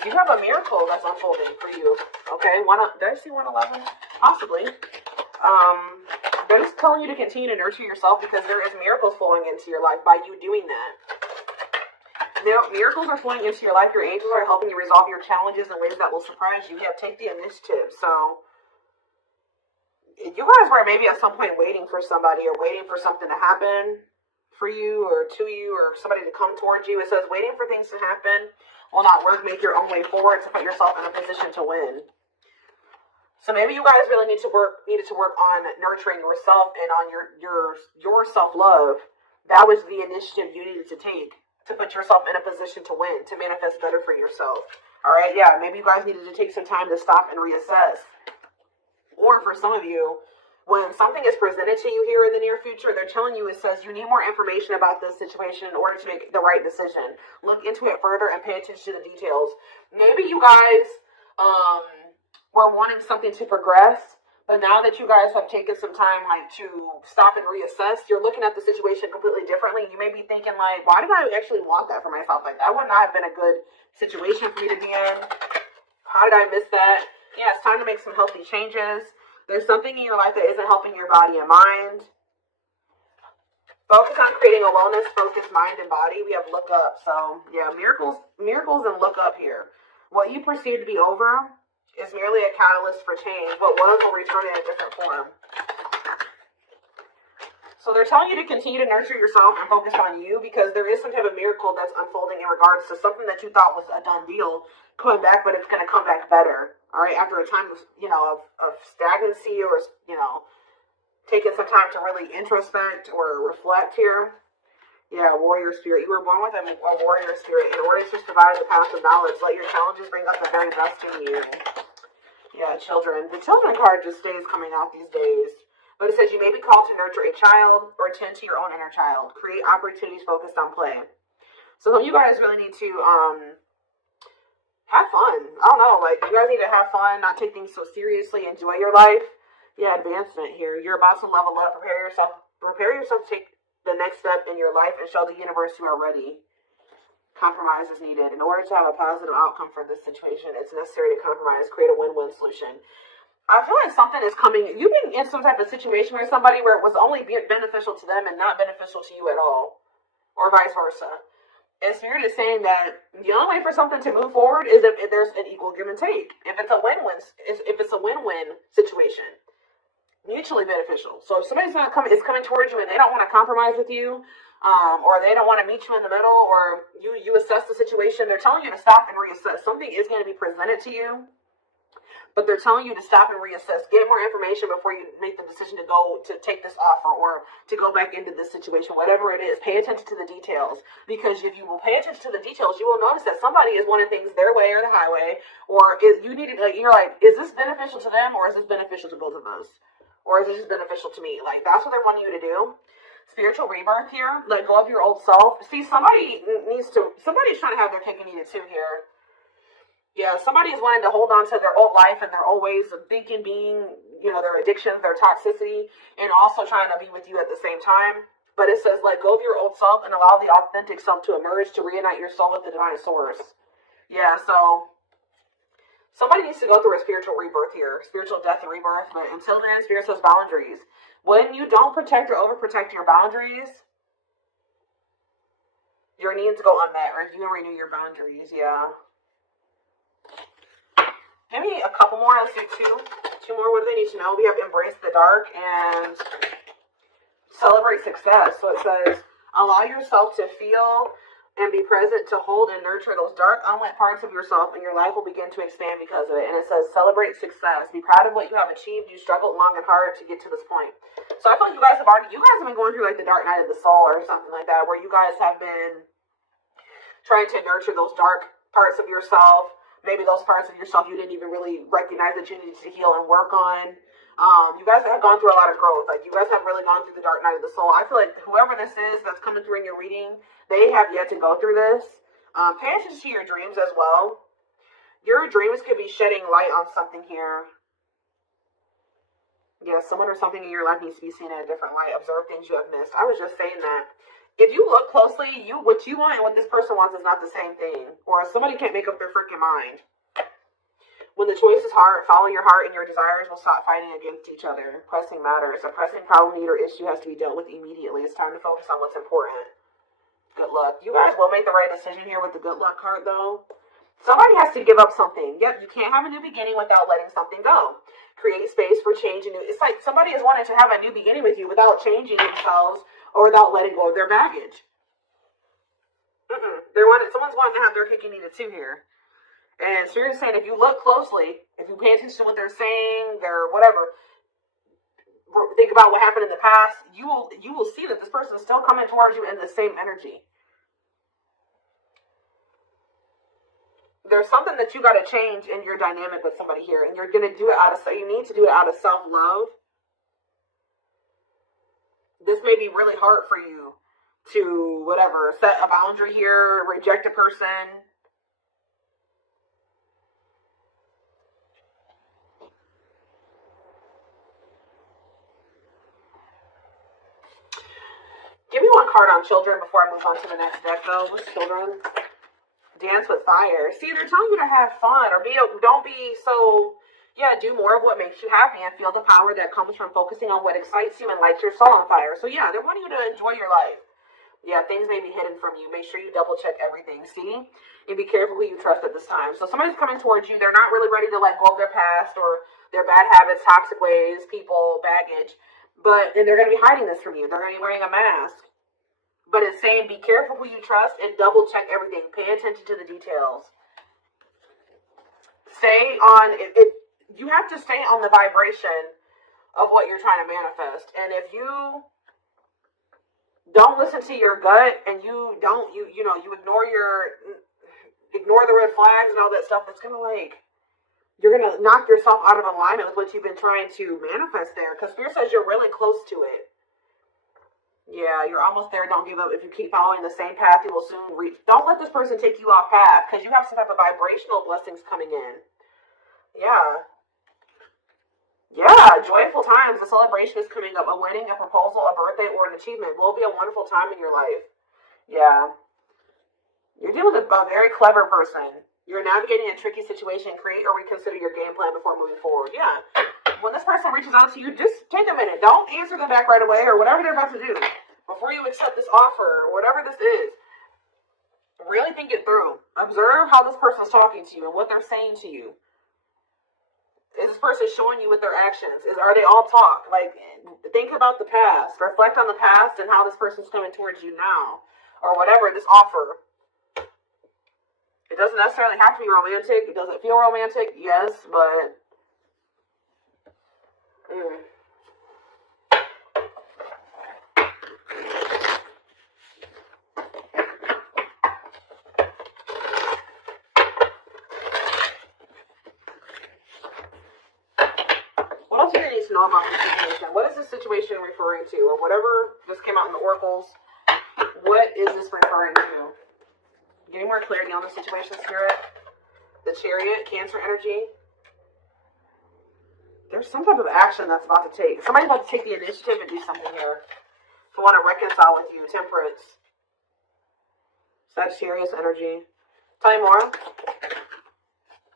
because you have a miracle that's unfolding for you. Okay, did I see 111? Possibly. They're just telling you to continue to nurture yourself because there is miracles flowing into your life by you doing that. Now, miracles are flowing into your life. Your angels are helping you resolve your challenges in ways that will surprise you. Take the initiative. So, you guys were maybe at some point waiting for somebody or waiting for something to happen for you or to you or somebody to come towards you. It says waiting for things to happen will not work. Make your own way forward to put yourself in a position to win. So maybe you guys really needed to work on nurturing yourself and on your self-love. That was the initiative you needed to take to put yourself in a position to win, to manifest better for yourself. All right, yeah, maybe you guys needed to take some time to stop and reassess. Or for some of you, when something is presented to you here in the near future, they're telling you, it says you need more information about this situation in order to make the right decision. Look into it further and pay attention to the details. Maybe you guys were wanting something to progress, but now that you guys have taken some time to stop and reassess, you're looking at the situation completely differently. You may be thinking why did I actually want that for myself? That would not have been a good situation for me to be in. How did I miss that? Yeah, it's time to make some healthy changes. There's something in your life that isn't helping your body and mind. Focus on creating a wellness-focused mind and body. We have look up. So, yeah, miracles and look up here. What you perceive to be over is merely a catalyst for change. What was will return in a different form. So they're telling you to continue to nurture yourself and focus on you because there is some type of miracle that's unfolding in regards to something that you thought was a done deal coming back, but it's going to come back better. All right, after a time of stagnancy or taking some time to really introspect or reflect here. Yeah, warrior spirit. You were born with a warrior spirit. In order to survive the path of knowledge, let your challenges bring out the very best in you. Yeah, children. The children card just stays coming out these days. But it says you may be called to nurture a child or tend to your own inner child. Create opportunities focused on play. So you guys really need to have fun. I don't know, you guys need to have fun, not take things so seriously, enjoy your life. Yeah, advancement here. You're about to level up. Prepare yourself to take the next step in your life and show the universe you are ready. Compromise is needed. In order to have a positive outcome for this situation, it's necessary to compromise, create a win-win solution. I feel like something is coming. You've been in some type of situation where somebody where it was only beneficial to them and not beneficial to you at all, or vice versa. And Spirit is saying that the only way for something to move forward is if there's an equal give and take. If it's a win-win situation, mutually beneficial. So if somebody's is coming towards you and they don't want to compromise with you, or they don't want to meet you in the middle, or you assess the situation, they're telling you to stop and reassess. Something is going to be presented to you. But they're telling you to stop and reassess. Get more information before you make the decision to take this offer or to go back into this situation. Whatever it is, pay attention to the details. Because if you will pay attention to the details, you will notice that somebody is wanting things their way or the highway. Or you're like, is this beneficial to them or is this beneficial to both of us? Or is this just beneficial to me? That's what they're wanting you to do. Spiritual rebirth here. Let go of your old self. See, somebody's trying to have their cake and eat it too here. Yeah, somebody is wanting to hold on to their old life and their old ways of thinking, being, their addictions, their toxicity, and also trying to be with you at the same time. But it says, let go of your old self and allow the authentic self to emerge to reunite your soul with the divine source. Yeah, so somebody needs to go through a spiritual rebirth here, spiritual death and rebirth. But until then, Spirit says boundaries. When you don't protect or overprotect your boundaries, your needs go unmet. Review and renew your boundaries, yeah. Maybe a couple more. Let's do two more. What do they need to know? We have embrace the dark and celebrate success. So it says, allow yourself to feel and be present to hold and nurture those dark, unlit parts of yourself, and your life will begin to expand because of it. And it says, celebrate success. Be proud of what you have achieved. You struggled long and hard to get to this point. So I feel like you guys have been going through the dark night of the soul or something like that, where you guys have been trying to nurture those dark parts of yourself. Maybe those parts of yourself you didn't even really recognize that you needed to heal and work on. You guys have gone through a lot of growth. You guys have really gone through the dark night of the soul. I feel like whoever this is that's coming through in your reading, they have yet to go through this. Pay attention to your dreams as well. Your dreams could be shedding light on something here. Yeah, someone or something in your life needs to be seen in a different light. Observe things you have missed. I was just saying that. if you look closely, what you want and what this person wants is not the same thing. Or somebody can't make up their freaking mind. When the choice is hard, follow your heart and your desires will stop fighting against each other. Pressing matters. A pressing problem, need, or issue has to be dealt with immediately. It's time to focus on what's important. Good luck. You guys will make the right decision here with the good luck card, though. Somebody has to give up something. Yep, you can't have a new beginning without letting something go. Create space for change. It's like somebody is wanting to have a new beginning with you without changing themselves or without letting go of their baggage. Someone's wanting to have their cake and eat it too here. And Spirit is saying, if you look closely, if you pay attention to what they're saying, their whatever, think about what happened in the past, you will see that this person is still coming towards you in the same energy. There's something that you got to change in your dynamic with somebody here, and you're going to do it you need to do it out of self-love. This may be really hard for you to, whatever, set a boundary here, reject a person. Give me one card on children before I move on to the next deck, though. What's children? Dance with fire. See, they're telling you to have fun or don't be so, do more of what makes you happy and feel the power that comes from focusing on what excites you and lights your soul on fire. So yeah, they're wanting you to enjoy your life. Yeah, things may be hidden from you. Make sure you double check everything. See? And be careful who you trust at this time. So somebody's coming towards you. They're not really ready to let go of their past or their bad habits, toxic ways, people, baggage. And they're going to be hiding this from you. They're going to be wearing a mask. But it's saying be careful who you trust and double check everything. Pay attention to the details. Stay on it. You have to stay on the vibration of what you're trying to manifest. And if you don't listen to your gut and you ignore the red flags and all that stuff, it's gonna you're gonna knock yourself out of alignment with what you've been trying to manifest there. Because Spirit says you're really close to it. Yeah, you're almost there. Don't give up. If you keep following the same path, you will soon reach. Don't let this person take you off path because you have some type of vibrational blessings coming in. Yeah. Yeah, joyful times. A celebration is coming up. A wedding, a proposal, a birthday, or an achievement will be a wonderful time in your life. Yeah. You're dealing with a very clever person. You're navigating a tricky situation. Create or reconsider your game plan before moving forward. Yeah. When this person reaches out to you, just take a minute. Don't answer them back right away or whatever they're about to do. Before you accept this offer or whatever this is, really think it through. Observe how this person's talking to you and what they're saying to you. Is this person showing you with their actions? Are they all talk? Think about the past. Reflect on the past and how this person's coming towards you now. Or whatever, this offer. It doesn't necessarily have to be romantic. It doesn't feel romantic, yes, but... What else do you need to know about this situation? What is this situation referring to? Or whatever just came out in the oracles, what is this referring to? Getting more clarity on the situation, Spirit. The Chariot, Cancer energy. There's some type of action that's about to take. Somebody's about to take the initiative and do something here. To want to reconcile with you. Temperance. Sagittarius energy. Tell me more.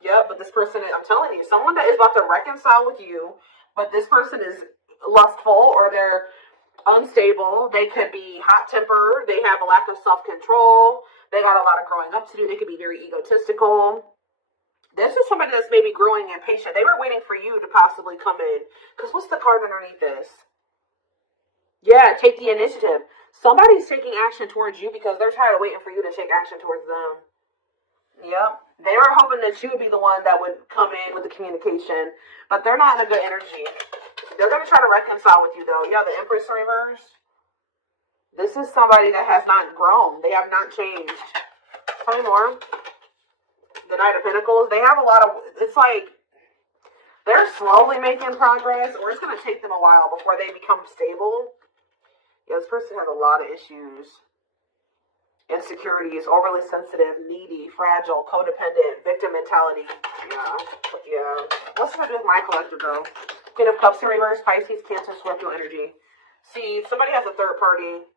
Yeah, but this person, I'm telling you, someone that is about to reconcile with you, but this person is lustful or they're unstable. They could be hot-tempered. They have a lack of self-control. They got a lot of growing up to do. They could be very egotistical. This is somebody that's maybe growing impatient. They were waiting for you to possibly come in. Because what's the card underneath this? Yeah, take the initiative. Somebody's taking action towards you because they're tired of waiting for you to take action towards them. Yep. They were hoping that you would be the one that would come in with the communication. But they're not in a good energy. They're going to try to reconcile with you, though. Yeah, the Empress in reverse. This is somebody that has not grown. They have not changed. Tell me more. The Knight of Pentacles. They have a lot of... It's like they're slowly making progress, or it's going to take them a while before they become stable. Yeah, this person has a lot of issues. Insecurities, overly sensitive, needy, fragile, codependent, victim mentality. Yeah. What's going to do with my collective, though? Queen of Cups in reverse, Pisces, Cancer, Scorpio energy. See, somebody has a third party.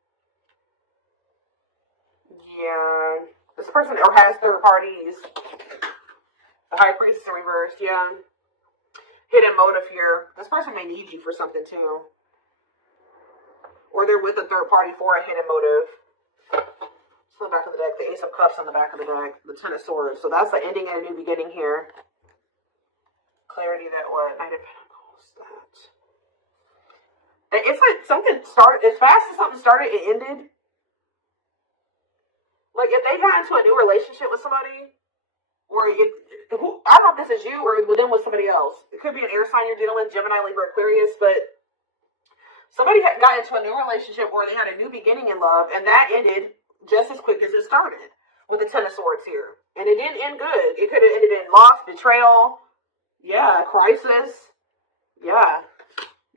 Yeah. This person or has third parties. The High Priestess in reverse, yeah. Hidden motive here. This person may need you for something too. Or they're with a third party for a hidden motive. It's on the back of the deck. The Ace of Cups on the back of the deck. The Ten of Swords. So that's the ending and a new beginning here. Clarity that what? Knight of Pentacles. That. It's like something started. As fast as something started, it ended. Like if they got into a new relationship with somebody, or I don't know if this is you or with them with somebody else. It could be an air sign you're dealing with, Gemini, Libra, Aquarius, but somebody got into a new relationship where they had a new beginning in love, and that ended just as quick as it started with the Ten of Swords here. And it didn't end good. It could have ended in loss, betrayal, yeah, crisis, yeah,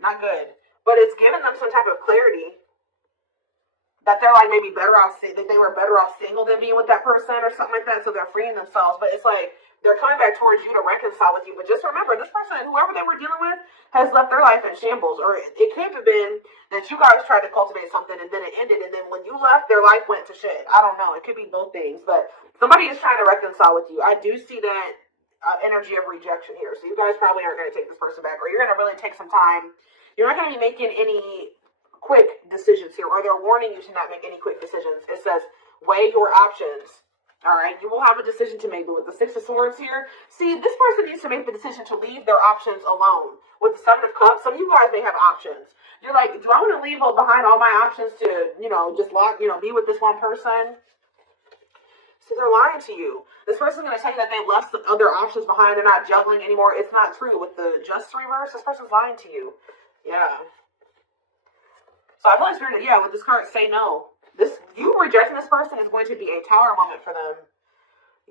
not good. But it's given them some type of clarity that they're like maybe better off, that they were better off single than being with that person or something like that, so they're freeing themselves. But it's like they're coming back towards you to reconcile with you. But just remember, this person, whoever they were dealing with, has left their life in shambles. Or it could have been that you guys tried to cultivate something and then it ended, and then when you left, their life went to shit. I don't know. It could be both things. But somebody is trying to reconcile with you. I do see that energy of rejection here. So you guys probably aren't going to take this person back, or you're going to really take some time. You're not going to be making any quick decisions here, or they're warning you to not make any quick decisions. It says, weigh your options. All right, you will have a decision to make. But with the Six of Swords here, see, this person needs to make the decision to leave their options alone. With the Seven of Cups, some of you guys may have options. You're like, do I want to leave behind all my options to, just be with this one person? See, they're lying to you. This person's going to tell you that they left some other options behind. They're not juggling anymore. It's not true. With the Just reverse, this person's lying to you. Yeah. So I feel like Spirit, with this card, say no. You rejecting this person is going to be a tower moment for them.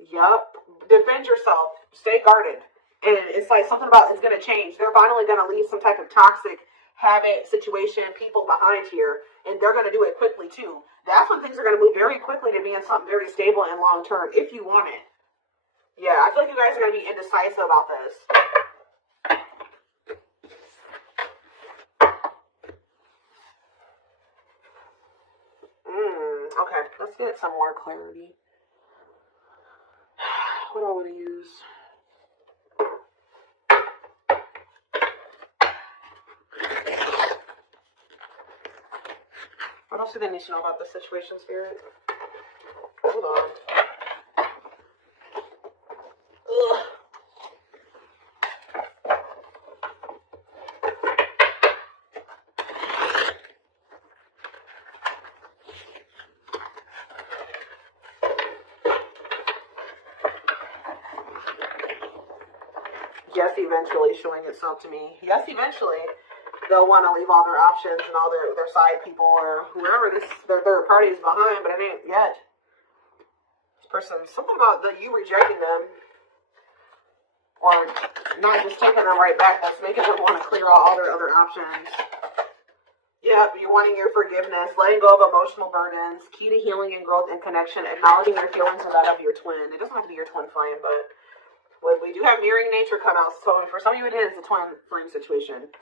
Yup. Defend yourself. Stay guarded. And it's like something about it's going to change. They're finally going to leave some type of toxic habit, situation, people behind here. And they're going to do it quickly too. That's when things are going to move very quickly to being something very stable and long term, if you want it. Yeah, I feel like you guys are going to be indecisive about this. Okay, let's get some more clarity. What do I want to use? What else do they need to know about this situation, Spirit? Hold on. Ugh. Yes, eventually showing itself to me. Yes, eventually. They'll want to leave all their options and all their side people or whoever their third party is behind, but it ain't yet. This person, something about you rejecting them or not just taking them right back, that's making them want to clear out all their other options. Yep, you're wanting your forgiveness, letting go of emotional burdens, key to healing and growth and connection, acknowledging your feelings and that of your twin. It doesn't have to be your twin flame, but when we do have mirroring nature come out, so for some of you it is a twin flame situation.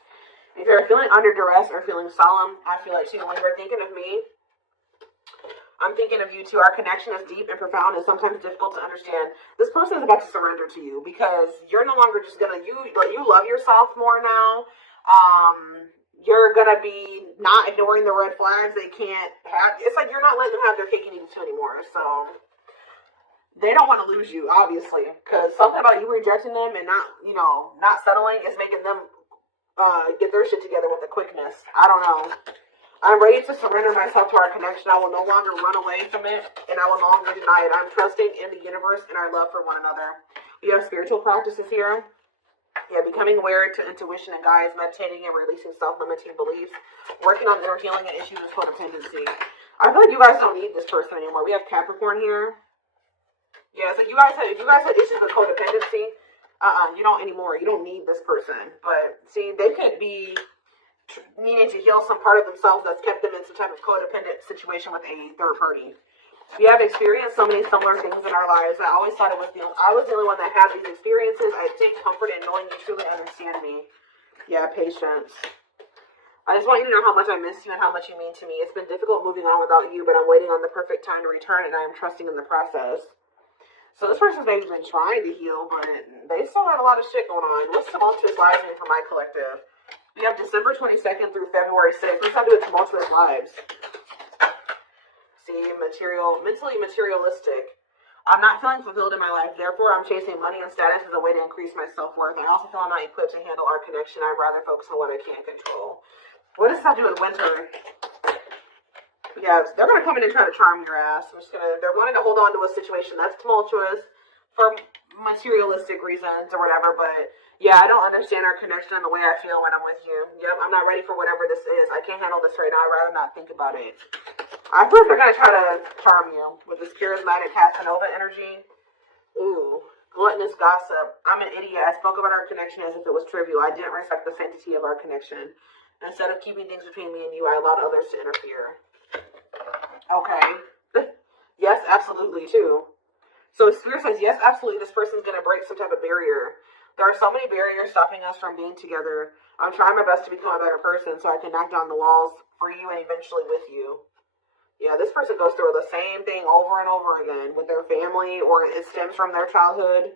If you're feeling under duress or feeling solemn, I feel like too, when you're thinking of me, I'm thinking of you too. Our connection is deep and profound and sometimes difficult to understand. This person is about to surrender to you because you're no longer just gonna, you love yourself more now. You're gonna be not ignoring the red flags they can't have. It's like you're not letting them have their cake and eat it too anymore. So they don't want to lose you, obviously, because something about you rejecting them and not settling is making them get their shit together with a quickness. I don't know. I'm ready to surrender myself to our connection. I will no longer run away from it, and I will no longer deny it. I'm trusting in the universe and our love for one another. We have spiritual practices here. Yeah, becoming aware to intuition and guides, meditating and releasing self-limiting beliefs, working on inner healing and issues of codependency. I feel like you guys don't need this person anymore. We have Capricorn here. Yeah, so if you guys had issues with codependency, you don't anymore. You don't need this person. But see, they could be needing to heal some part of themselves that's kept them in some type of codependent situation with a third party. We have experienced so many similar things in our lives. I always thought I was the only one that had these experiences. I take comfort in knowing you truly understand me. Yeah, patience. I just want you to know how much I miss you and how much you mean to me. It's been difficult moving on without you, but I'm waiting on the perfect time to return, and I am trusting in the process. So this person's maybe been trying to heal, but they still have a lot of shit going on. What's tumultuous lives mean for my collective? We have December 22nd through February 6th. Let's not do tumultuous lives. See, mentally materialistic. I'm not feeling fulfilled in my life, therefore I'm chasing money and status as a way to increase my self-worth. I also feel I'm not equipped to handle our connection. I'd rather focus on what I can control. What does that do with winter? Yeah, they're going to come in and try to charm your ass. They're wanting to hold on to a situation that's tumultuous for materialistic reasons or whatever, but yeah, I don't understand our connection and the way I feel when I'm with you. Yep, I'm not ready for whatever this is. I can't handle this right now. I'd rather not think about it. I feel like they're going to try to charm you with this charismatic Casanova energy. Ooh, gluttonous gossip. I'm an idiot. I spoke about our connection as if it was trivial. I didn't respect the sanctity of our connection. Instead of keeping things between me and you, I allowed others to interfere. Okay. Yes, absolutely, too. So Spirit says, yes, absolutely, this person's going to break some type of barrier. There are so many barriers stopping us from being together. I'm trying my best to become a better person so I can knock down the walls for you and eventually with you. Yeah, this person goes through the same thing over and over again with their family, or it stems from their childhood.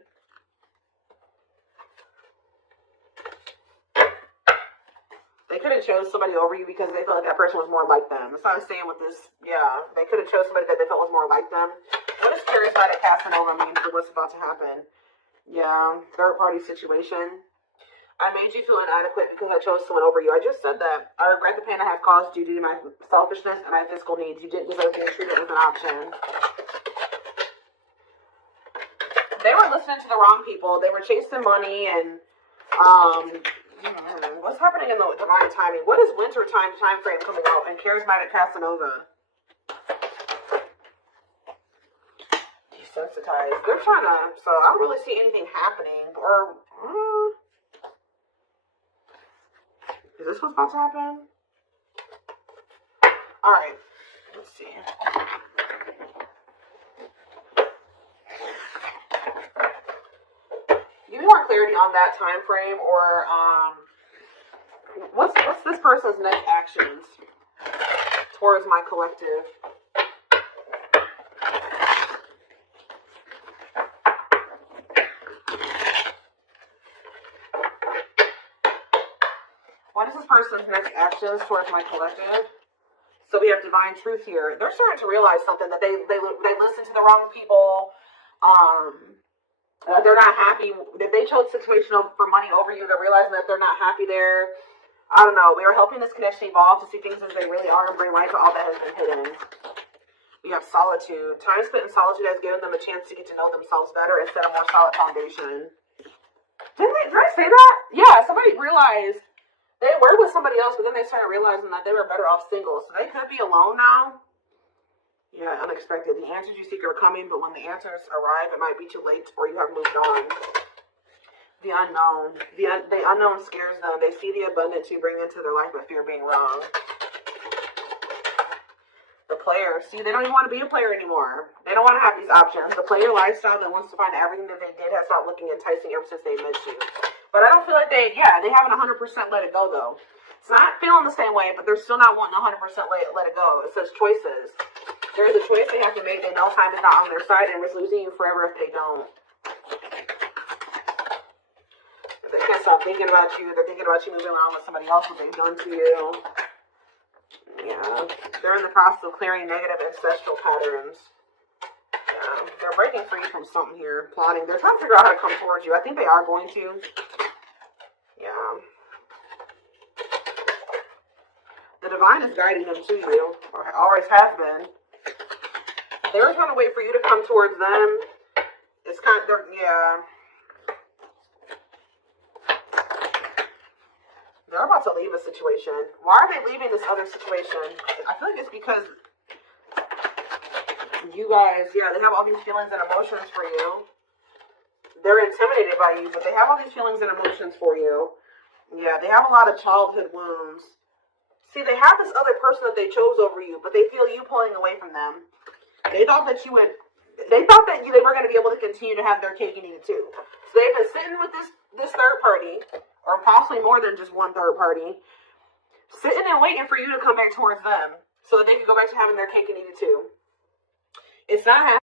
They could have chose somebody over you because they felt like that person was more like them. That's what I was saying with this. Yeah, they could have chose somebody that they felt was more like them. What does charismatic Casanova mean for what's about to happen? Yeah, third party situation. I made you feel inadequate because I chose someone over you. I just said that. I regret the pain I have caused you due to my selfishness and my physical needs. You didn't deserve being treated as an option. They were listening to the wrong people. They were chasing money and, what's happening in the divine timing? What is winter time frame coming out in charismatic Casanova? Desensitized. They're trying to, so I don't really see anything happening. Or, is this what's about to happen? Alright. Let's see. Give me more clarity on that time frame, or what's this person's next actions towards my collective? What is this person's next actions towards my collective? So we have divine truth here. They're starting to realize something, that they listen to the wrong people. They're not happy. If they chose the situation for money over you, they're realizing that they're not happy there. I don't know. We are helping this connection evolve to see things as they really are and bring light to all that has been hidden. We have solitude. Time spent in solitude has given them a chance to get to know themselves better and set a more solid foundation. Did I say that? Yeah, somebody realized they were with somebody else, but then they started realizing that they were better off single. So they could be alone now. Yeah, unexpected. The answers you seek are coming, but when the answers arrive, it might be too late or you have moved on. The unknown. The unknown scares them. They see the abundance you bring into their life, but fear being wrong. The player. See, they don't even want to be a player anymore. They don't want to have these options. The player lifestyle that wants to find everything that they did has stopped looking enticing ever since they met you. But I don't feel like they haven't 100% let it go, though. It's not feeling the same way, but they're still not wanting 100% let it go. It says choices. There is a choice they have to make. They know time is not on their side and it's losing you forever if they don't. They can't stop thinking about you. They're thinking about you moving on with somebody else, what they've done to you. Yeah. They're in the process of clearing negative ancestral patterns. Yeah. They're breaking free from something here. Plotting. They're trying to figure out how to come towards you. I think they are going to. Yeah. The divine is guiding them to you, or always has been. They were trying to wait for you to come towards them. It's kind of, yeah. They're about to leave a situation. Why are they leaving this other situation? I feel like it's because you guys, yeah, they have all these feelings and emotions for you. They're intimidated by you, but they have all these feelings and emotions for you. Yeah, they have a lot of childhood wounds. See, they have this other person that they chose over you, but they feel you pulling away from them. They thought that they were going to be able to continue to have their cake and eat it too. So they've been sitting with this third party, or possibly more than just one third party, Sitting and waiting for you to come back towards them so that they can go back to having their cake and eat it too. It's not happening.